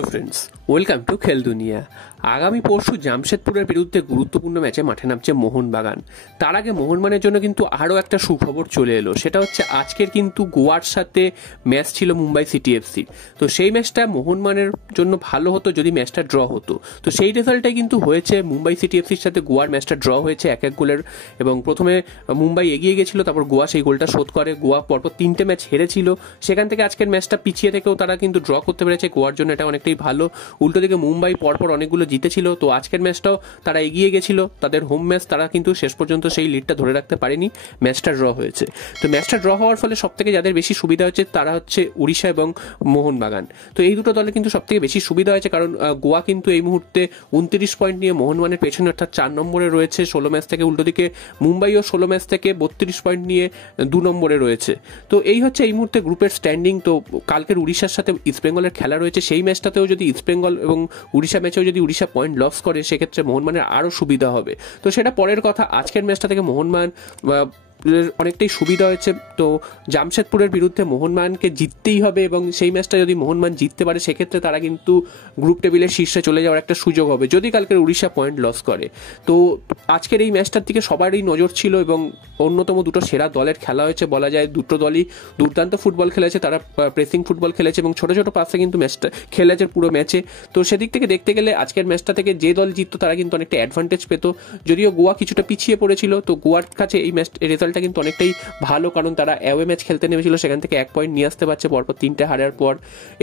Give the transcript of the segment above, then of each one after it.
Hello friends, welcome to খেল দুনিয়া। আগামী পরশু জামশেদপুরের বিরুদ্ধে গুরুত্বপূর্ণ ম্যাচে মাঠে নামছে মোহনবাগান। তার আগে মোহনবাগানের জন্য কিন্তু আরও একটা সুখবর চলে এলো, সেটা হচ্ছে আজকের কিন্তু গোয়ার সাথে ম্যাচ ছিল মুম্বাই সিটি এফসির। তো সেই ম্যাচটা মোহনবাগানের জন্য ভালো হতো যদি ম্যাচটা ড্র হতো। তো সেই রেজাল্টটাই কিন্তু হয়েছে, মুম্বাই সিটি এফসির সাথে গোয়ার ম্যাচটা ড্র হয়েছে 1-1 গোলের। এবং প্রথমে মুম্বাই এগিয়ে গেছিল, তারপর গোয়া সেই গোলটা শোধ করে। গোয়া পরপর 3টে ম্যাচ হেরেছিল, সেখান থেকে আজকের ম্যাচটা পিছিয়ে থেকেও তারা কিন্তু ড্র করতে পেরেছে। গোয়ার জন্য এটা অনেকটাই ভালো। উল্টো দিকে মুম্বাই পরপর অনেকগুলো জিতেছিল, তো আজকের ম্যাচটাও তারা এগিয়ে গেছিল। তাদের হোম ম্যাচ তারা কিন্তু শেষ পর্যন্ত সেই লিডটা ধরে রাখতে পারেনি, ম্যাচটা ড্র হয়েছে। তো ম্যাচটা ড্র হওয়ার ফলে সবথেকে যাদের বেশি সুবিধা হচ্ছে তারা হচ্ছে উড়িষ্যা এবং মোহনবাগান। তো এই দুটো দলে কিন্তু সবথেকে বেশি সুবিধা হয়েছে, কারণ গোয়া কিন্তু এই মুহূর্তে 29 পয়েন্ট নিয়ে মোহনবাগানের পেছনে অর্থাৎ 4 নম্বরে রয়েছে 16 ম্যাচ থেকে। উল্টো দিকে মুম্বাইও 16 ম্যাচ থেকে 32 পয়েন্ট নিয়ে 2 নম্বরে রয়েছে। তো এই হচ্ছে এই মুহূর্তে গ্রুপের স্ট্যান্ডিং। তো কালকের উড়িষ্যার সাথে ইস্টবেঙ্গলের খেলা রয়েছে, সেই ম্যাচটাতেও যদি ইস্টবেঙ্গল এবং উড়িষ্যা ম্যাচেও যদি উড়িষ্যা পয়েন্ট লস করে সেক্ষেত্রে মোহনবাগানের আরও সুবিধা হবে। তো সেটা পরের কথা। আজকের ম্যাচটা থেকে মোহনবাগান অনেকটাই সুবিধা হয়েছে। তো জামশেদপুরের বিরুদ্ধে মোহনবাগানকে জিততেই হবে, এবং সেই ম্যাচটা যদি মোহনবাগান জিততে পারে সেক্ষেত্রে তারা কিন্তু গ্রুপ টেবিলের শীর্ষে চলে যাওয়ার একটা সুযোগ হবে যদি কালকের উড়িষ্যা পয়েন্ট লস করে। তো আজকের এই ম্যাচটার দিকে সবারই নজর ছিল, এবং অন্যতম দুটো সেরা দলের খেলা হয়েছে বলা যায়। দুটো দলই দুর্দান্ত ফুটবল খেলেছে, তারা প্রেসিং ফুটবল খেলেছে এবং ছোট ছোট পাসে কিন্তু ম্যাচটা খেলেছে পুরো ম্যাচে। তো সেদিক থেকে দেখতে গেলে আজকের ম্যাচটা থেকে যে দল জিততো তারা কিন্তু অনেকটা অ্যাডভান্টেজ পেত। যদিও গোয়া কিছুটা পিছিয়ে পড়েছিল, তো গোয়ার কাছে এই ম্যাচ রেজাল্টটা কিন্তু অনেকটাই ভালো, কারণ তারা অ্যাওয়ে ম্যাচ খেলতে নেমেছিল, সেখান থেকে 1 পয়েন্ট নিয়ে আসতে পারছে পরপর 3টে হারার পর।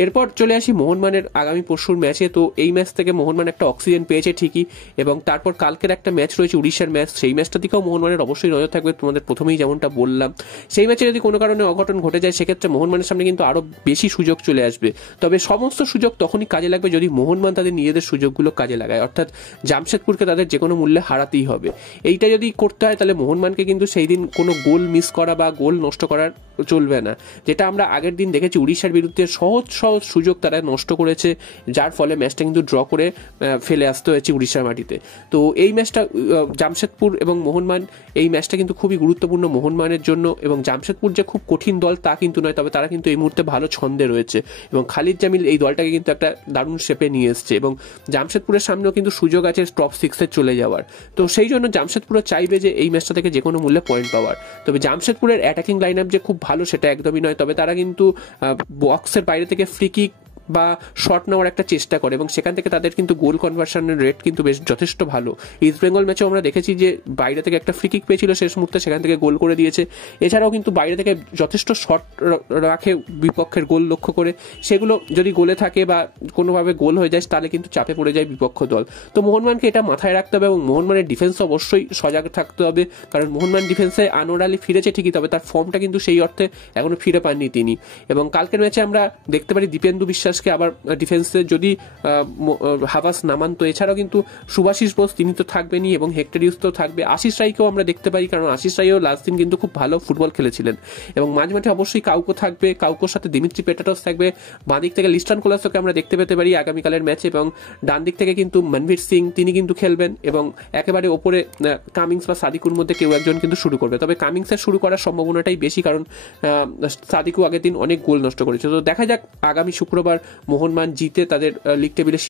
এরপর চলে আসি মোহনবাগানের আগামী পরশুর ম্যাচে। তো এই ম্যাচ থেকে মোহনবাগান একটা অক্সিজেন পেয়েছে ঠিকই, এবং তারপর কালকের একটা ম্যাচ রয়েছে উড়িষ্যার ম্যাচ, সেই ম্যাচটা দিকেও মোহনবাগানের অবশ্যই নজর থাকবে। তোমাদের প্রথমেই যেমনটা বললাম, সেই ম্যাচে যদি কোনো কারণে অঘটন ঘটে যায় সেক্ষেত্রে মোহনবাগানের সামনে কিন্তু আরও বেশি সুযোগ চলে আসবে। তবে সমস্ত সুযোগ তখনই কাজে লাগবে যদি মোহনবাগান তাদের নিজেদের সুযোগগুলো কাজে লাগায়, অর্থাৎ জামশেদপুরকে তাদের যে কোনো মূল্যে হারাতেই হবে। এইটা যদি করতে হয় তাহলে মোহনবাগানকে কিন্তু সেই দিন কোনো গোল মিস করা বা গোল নষ্ট করার চলবে না, যেটা আমরা আগের দিন দেখেছি উড়িষ্যার বিরুদ্ধে সহজ সহজ সুযোগ তারা নষ্ট করেছে, যার ফলে ম্যাচটা কিন্তু ড্র করে ফেলে আসতে হয়েছে উড়িষ্যার মাটিতে। তো এই ম্যাচটা জামশেদপুর এবং মোহনবাগান, এই ম্যাচটা কিন্তু খুবই গুরুত্বপূর্ণ মোহনবাগানের জন্য। এবং জামশেদপুর যে খুব কঠিন দল তা কিন্তু নয়, তবে তারা কিন্তু এই মুহূর্তে ভালো ছন্দে রয়েছে, এবং খালিদ জামিল এই দলটাকে কিন্তু একটা দারুণ শেপে নিয়ে এসছে, এবং জামশেদপুরের সামনেও কিন্তু সুযোগ আছে টপ 6-এ চলে যাওয়ার। তো সেই জন্য জামশেদপুরও চাইবে যে এই ম্যাচটা থেকে যে কোনো মূল্যে পয়েন্ট পাওয়ার। তবে জামশেদপুরের অ্যাটাকিং লাইন আপ যে খুব ভালো সেটা একদমই নয়, তবে তারা কিন্তু বক্সের বাইরে থেকে ফ্রি কিক বা শট নেওয়ার একটা চেষ্টা করে, এবং সেখান থেকে তাদের কিন্তু গোল কনভার্সনের রেট কিন্তু বেশ যথেষ্ট ভালো। ইস্টবেঙ্গল ম্যাচেও আমরা দেখেছি যে বাইরে থেকে একটা ফ্রি কিক পেয়েছিল শেষ মুহূর্তে, সেখান থেকে গোল করে দিয়েছে। এছাড়াও কিন্তু বাইরে থেকে যথেষ্ট শট রাখে বিপক্ষের গোল লক্ষ্য করে, সেগুলো যদি গোলে থাকে বা কোনোভাবে গোল হয়ে যায় তাহলে কিন্তু চাপে পড়ে যায় বিপক্ষ দল। তো মোহনবাগানকে এটা মাথায় রাখতে হবে, এবং মোহনবাগানের ডিফেন্স অবশ্যই সজাগ থাকতে হবে, কারণ মোহনবাগান ডিফেন্সে আনোয়ার আলী ফিরেছে ঠিকই, তবে তার ফর্মটা কিন্তু সেই অর্থে এখনো ফিরে পাননি তিনি। এবং কালকের ম্যাচে আমরা দেখতে পারি দীপেন্দু বিশ্বাসকে আবার ডিফেন্সে যদি হাবাস নামান। তো এছাড়াও কিন্তু সুভাশিস বোস তিনি তো থাকবেনই, এবং হেক্টরিউস তো থাকবে। আশিস রায়কেও আমরা দেখতে পারি, কারণ আশিস রায়ও লাস্ট দিন কিন্তু খুব ভালো ফুটবল খেলেছিলেন। এবং মাঝে মাঝে অবশ্যই কাউকো থাকবে, কাউকোর সাথে দিমিত্রি পেটাটস থাকবে। বাঁ দিক থেকে লিস্টান কোলাসোকে আমরা দেখতে পেতে পারি আগামীকালের ম্যাচে, এবং ডান দিক থেকে কিন্তু মনভীর সিং তিনি কিন্তু খেলবেন, এবং একেবারে ওপরে কামিংস বা সাদিকুর মধ্যে কেউ একজন কিন্তু শুরু করবে। তবে কামিংসের শুরু করার সম্ভাবনাটাই বেশি, কারণ সাদিকু আগের দিন অনেক গোল নষ্ট করেছে। তো দেখা যাক আগামী শুক্রবার মোহনবাগান জিতে তাদের লিগ টেবিলে